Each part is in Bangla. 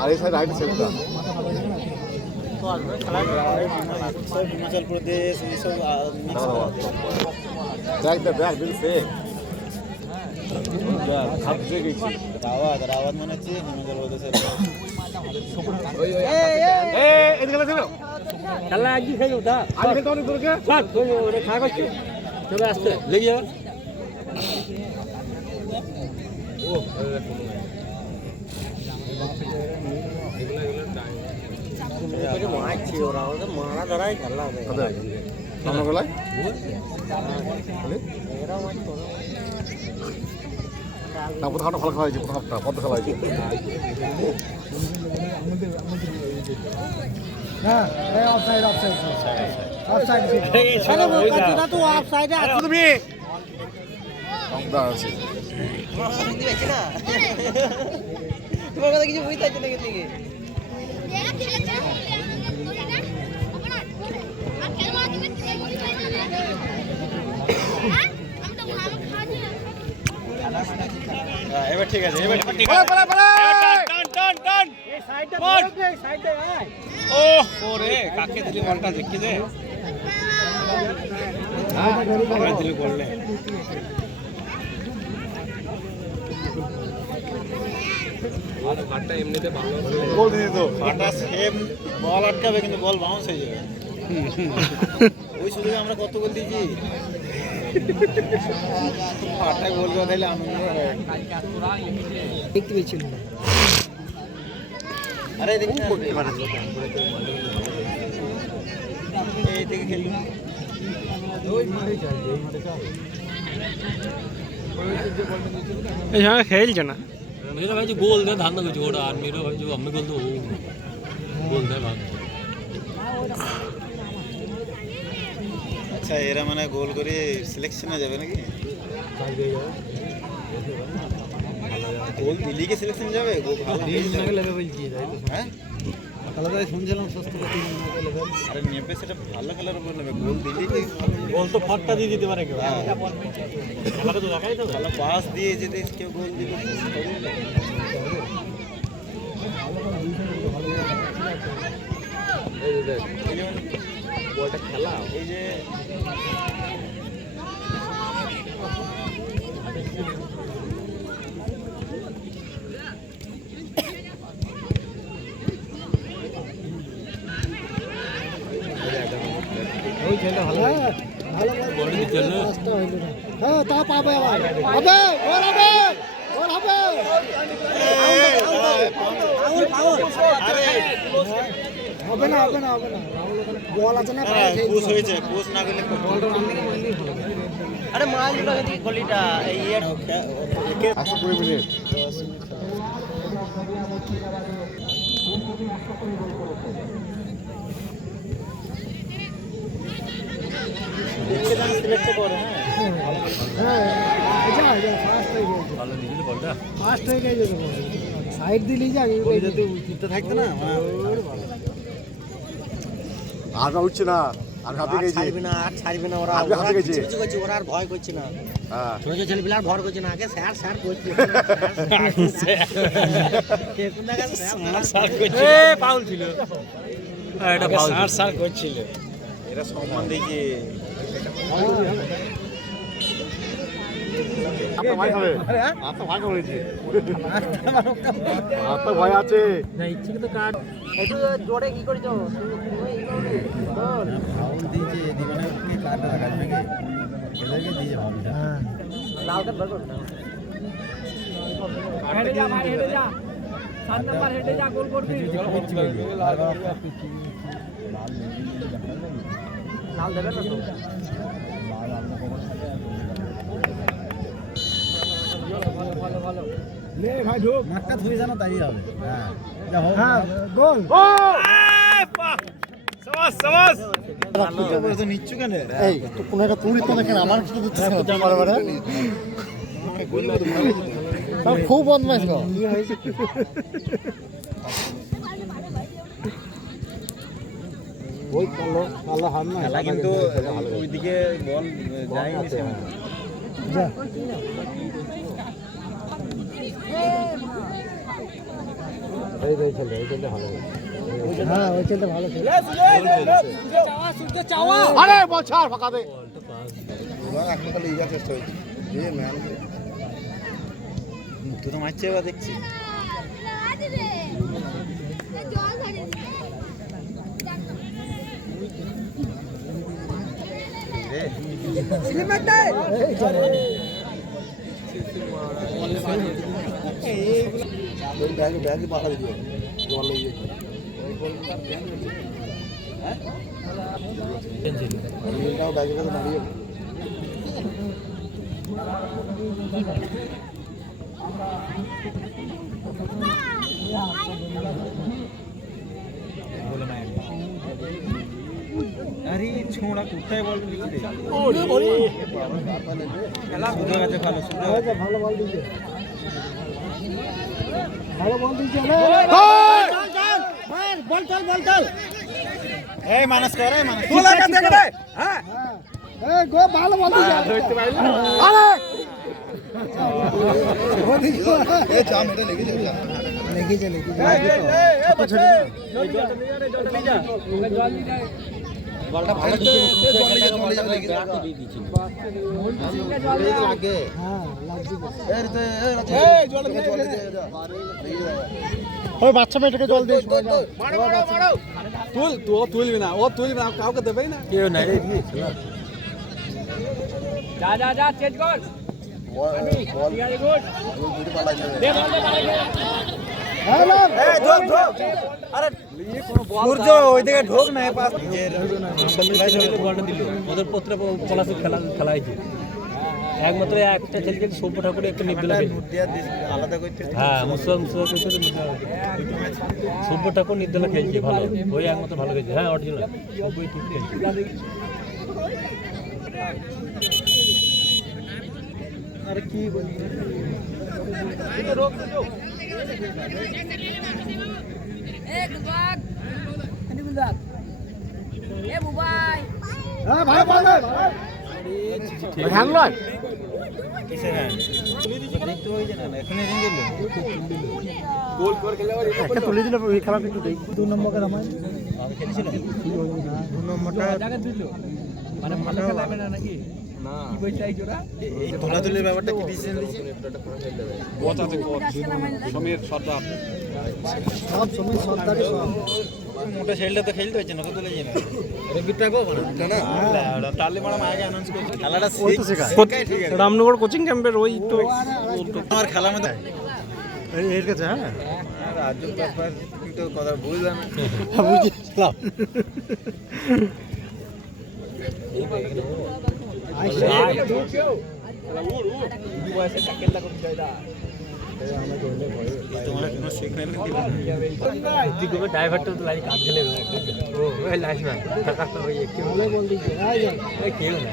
আর এই সাইড রাইট সাইডটা হিমাচল প্রদেশ এইসব দেখ বিল ফেক রাওয়াত মানে হচ্ছে হিমাচল প্রদেশের খেলা আজকে খেলো তা ওটা খা করছে চলে আসতে লেগে যাবে মারছি ওরা ওদের মারা ধরাই খেলা বেলায় তারপর খাওয়া ভালো খাওয়া হয়েছে প্রথমটা পদ্ম খাওয়া হয়েছে তুমি তোমার কথা কিছু বুঝতে পারছি না কিন্তু এবার ঠিক আছে এবার ঠিক আছে টান এই সাইডটা বল এই সাইডে আয় ওরে কাকে দিলি বলটা দেখি দে হ্যাঁ দিলি করলে আর কাটটা এমনিতে ভালো গোল দিয়ে দিত কাটা সেম বল আটকাবে কিন্তু বল বাউন্স হয়ে যাবে ওই শুধু আমরা কত গোল দিয়েছি আটটা গোল করে দিলে আনন্দ হয় দেখতে পেয়েছিল না আরে দেখি করতে পারে এই দিকে খেলুন ওই মারে যায় এই মারে যায় এই হ্যাঁ খেলছে না मेरा भाई जो गोल दे धान को जोड़ा और मेरा भाई जो हमें गोल दो गोल दे भाग আচ্ছা এরা মানে গোল করে সিলেকশনে যাবে নাকি গোল দিল্লি কে সিলেকশন যাবে গোল ভালো लगे বলছি তাই তো হ্যাঁ আলাদা শুনছিলাম সস্তা 3 দিন লগে আরে নেবে সেটা ভালো খেলার উপর নেবে গোল দিল্লি কে গোল তো ফাটটা দিয়ে দিতে পারে কেউ আমাকে তো দেখাই তো ভালো পাস দিয়ে যদি কেউ গোল দিবে এই দেখ বলটা খেলা এই যে ওই খেলা ভালো ভালো বড় দিতে না হ্যাঁ তা পাবে আবার হবে গোল হবে গোল হবে হবে না হবে না হবে না বল আছে না পুশ হয়েছে পুশ না করলে বলটা রান্না মারলেই ভালো আরে মার দিল এদিকে গলিটা এই 120 মিনিট সিলেক্ট করে হ্যাঁ এটা ফাস্ট হয়ে গেছে ভালো দিছিল বলটা ফাস্ট হয়ে গেছে সাইড দিলেই যা ওই যদি উচিতটা থাকতো না আর না উঠছে না আর হাতে গেছে ছাড়বে না ওরা হাতে গেছে কিছু করছে ওরা আর ভয় করছে না হ্যাঁ ছোট ছোট ছেলে পিলার ভয় করছে না আগে স্যার করছে এ ফাউল ছিল এটা ফাউল সার করছিল এরা সম্মান দিয়েছে আপনি ভাই খাবে আপনি ভাই খাবে আপনি ভাই আছে না ইচ্ছে তো কাট একটু জোরে কি করেছো ফাউল দিয়েছে দিবানে কি কাটটা লাগাবে নাকি এদেরকে দিয়েছে ফাউলটা লাল কার্ড বার করো না হেডে যা ভাই হেডে যা 7 নাম্বার হেডে যা গোল করবি লাল দেবে না তো ভালো লে ভাই ঢোক নাকটা ধুয়ে জানো তাই হবে হ্যাঁ যা হোক হ্যাঁ গোল সমাজ সমাজ তো নিচ্ছু কেন এই তো কোন একটা তুলি তো দেখেন আমার কিছু দিতে পারে পারে খুব বদমাইশ গো ওই কালো কালো হার না খেলা কিন্তু ওইদিকে বল যায়নি সেখানে। যা এই চলতে ভালো হ্যাঁ ওই চলতে ভালো ছিল আরে বল ছাড় ফাঁকা দে এখন খালি ইয়া চেষ্টা হচ্ছে এ ম্যান তুই তো মারছে এবার দেখছি। ব্যাগ ব্যাগ পাঠা দিও বল ইয়ে এটাও ব্যাগের কাছে দাঁড়িয়ে আরে ছোঁড়া কোথায় বল দিচ্ছে খেলা বুঝে গেছে ভালো সুন্দর ভালো বল দিয়েছে ভালো বল দিয়েছে বল চল বল চল এই মানস কর এই মানস তুই লাগা দেখ রে হ্যাঁ এই গো ভালো বল দিয়েছে ধরতে পারলি আরে এ জাম এটা লেগে যাবে লেগেছে বলটা ভালো দিচ্ছে জল লেগে লাগে হ্যাঁ লাগছে এই জল লেগে ওই বাচ্চা মেয়েটাকে জল দিয়ে তুলবি না ও তুলবি না কাউকে দেবেই না কেউ নাই রে যা চেঞ্জ কর সূর্য ওইদিকে ঢোক না পাস বলটা দিল ওদের পত্র পলাশে খেলা হয়েছে একমাত্র একটা ছেলেকে সভ্য ঠাকুরের একটা নির্দলা আলাদা করতে হ্যাঁ সভ্য ঠাকুর নির্দলা খেলছে ভালো ওই একমাত্র ভালো খেলছে হ্যাঁ অরিজিনাল সভ্যই ঠিক খেলছে আরে কি বলি হ্যাঁ ভালো বল ধ্যান লয় কিসের হ্যাঁ দেখতে হই না এখানে রেঞ্জ গেল একটা তুলে দিলে ওই খেলাটা একটু দেখ 2 নম্বরের আমার আমি খেলেছিলাম 2 নম্বরটা মানে ভালো খেলাবে না নাকি না কি বইটাই জোড়া এই তোলাতুলির ব্যাপারটা কি ডিসিশন দিয়েছে বোঝাতে কোচ সমীর সর্দার সব সময় সর্দারি সব মোটা ছেলেটা তো খেলতে হচ্ছে না তো তুলে যাবে আরে বিটটা গো না না টালে মারা মায়াকে অ্যানাউন্স করছে খেলাটা শেখায় ঠিক আছে রামনগর কোচিং ক্যাম্পের ওই তো আমার খেলার মধ্যে এর কাছে হ্যাঁ রাজ্য ব্যাপার তো কথা বুঝলাম বুঝলাম ড্রাইভারটা তো লাইক কাজ খেলে ও ওই লাইস না ওই একটু ভালো বল দিয়েছে ওই কেউ না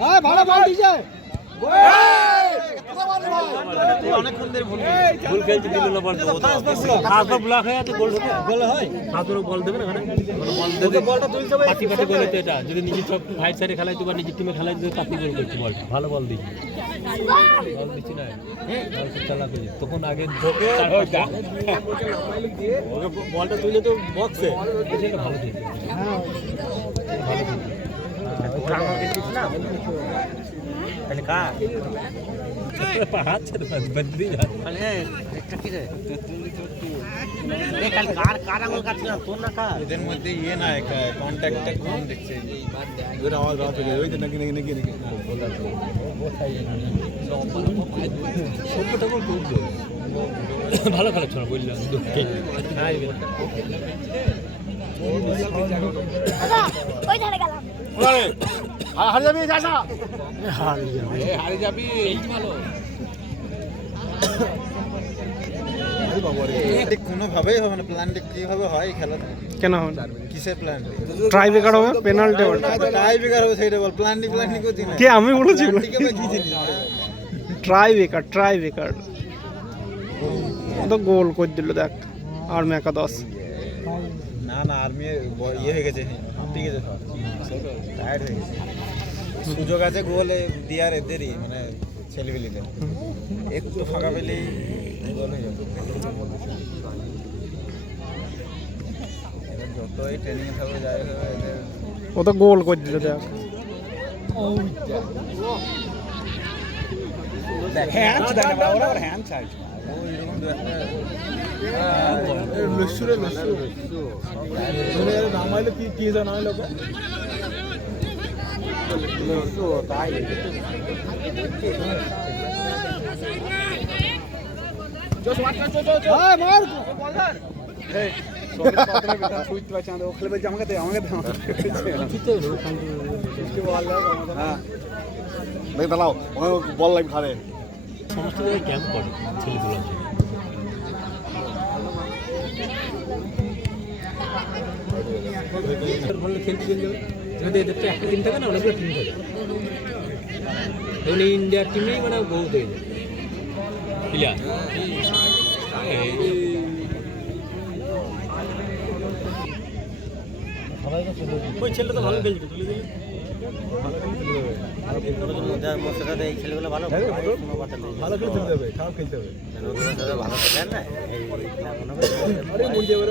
হ্যাঁ ভালো বল দিয়েছে অনেকক্ষণ ধরে ভুল গোল খেলতে দিল না বল হাতটা ব্লক হয়ে আছে গোল হয় হাতের বল দেবে না বল দেবে বলটা তুলতে হবে পাটি পাটি বলে তো এটা যদি নিজের সব রাইট সাইডে খেলাই তো বা নিজের টিমে খেলাই তো পাটি গোল করতে বল ভালো বল দিছি বল দিছি না চালা করে তখন আগে ঢোকে বলটা তুলে তো বক্সে এটা ভালো দিছে হ্যাঁ ভালো দিছে আমাকে দিস না তাহলে কা হাত ছেড়ে বদলি যা মানে একটা কি রে রে কাল কার আঙুল কাটছিল তোর না কা এদের মধ্যে ইয়ে না কন্টাক্টটা কম দেখছে ওর আওয়াজ রাত হয়ে ওই যে নাকি সবটা করে করবে ভালো খেলা ছোড়া বললাম ওই ধারে গেলাম হারিয়ে যাবি যা যা হারিয়ে যাবি এই ভালো কোনোভাবেই হবে না প্ল্যানটা কিভাবে হয় খেলা কেন হবে কিসের প্ল্যান ট্রাই বেকার হবে পেনাল্টি হবে টাই ব্রেকার হবে সেইটা বল প্ল্যানটি করছি না কে আমি বলেছি ঠিক আছে কি জিনিস ট্রাই বেকার তো গোল করে দিল দেখ আর মেকা 10 না না আর্মি ইয়ে হয়ে গেছে ঠিক আছে টায়ার্ড হয়ে গেছে সুযোগ আছে গোল দেওয়ার এদেরই মানে ছেলেবেলিদের একটু ফাঁকা পেলেই গোল হয়ে যাবে এদের যতই ট্রেনিংয়ে থাকবে যাই হবে এদের ও তো গোল করে দিল দেখ হ্যান্ড দেয় না ওরা আবার হ্যান্ড চাই ও এরকম দু একটা লস্যুরে লস্যু নাম হইলো কি জানা হইলো লস্যু তাই জোস মার হ্যাঁ মার এই সবের পাত্রে বেটা সুইট পাচ্ছে আমাদের ওখানে বলছে আমাকে দে হ্যাঁ দেখ দাঁড়াও বল লাইভ খারে সমস্ত জায়গায় ক্যাম্প করে ছেলেগুলো ভালো খেলতে চলে যাবে যদি এদের তো একটা টিম থাকে না অনেকগুলো টিম থাকে যেমন ইন্ডিয়ার টিমেই মানে বহুত হয়ে যায় প্লেয়ার ওই ছেলেটা তো ভালো খেলছে চলে গেলে ভালো খেলতে হবে খারাপ খেলতে হবে ভালো খেলেন না আরে মন যাবে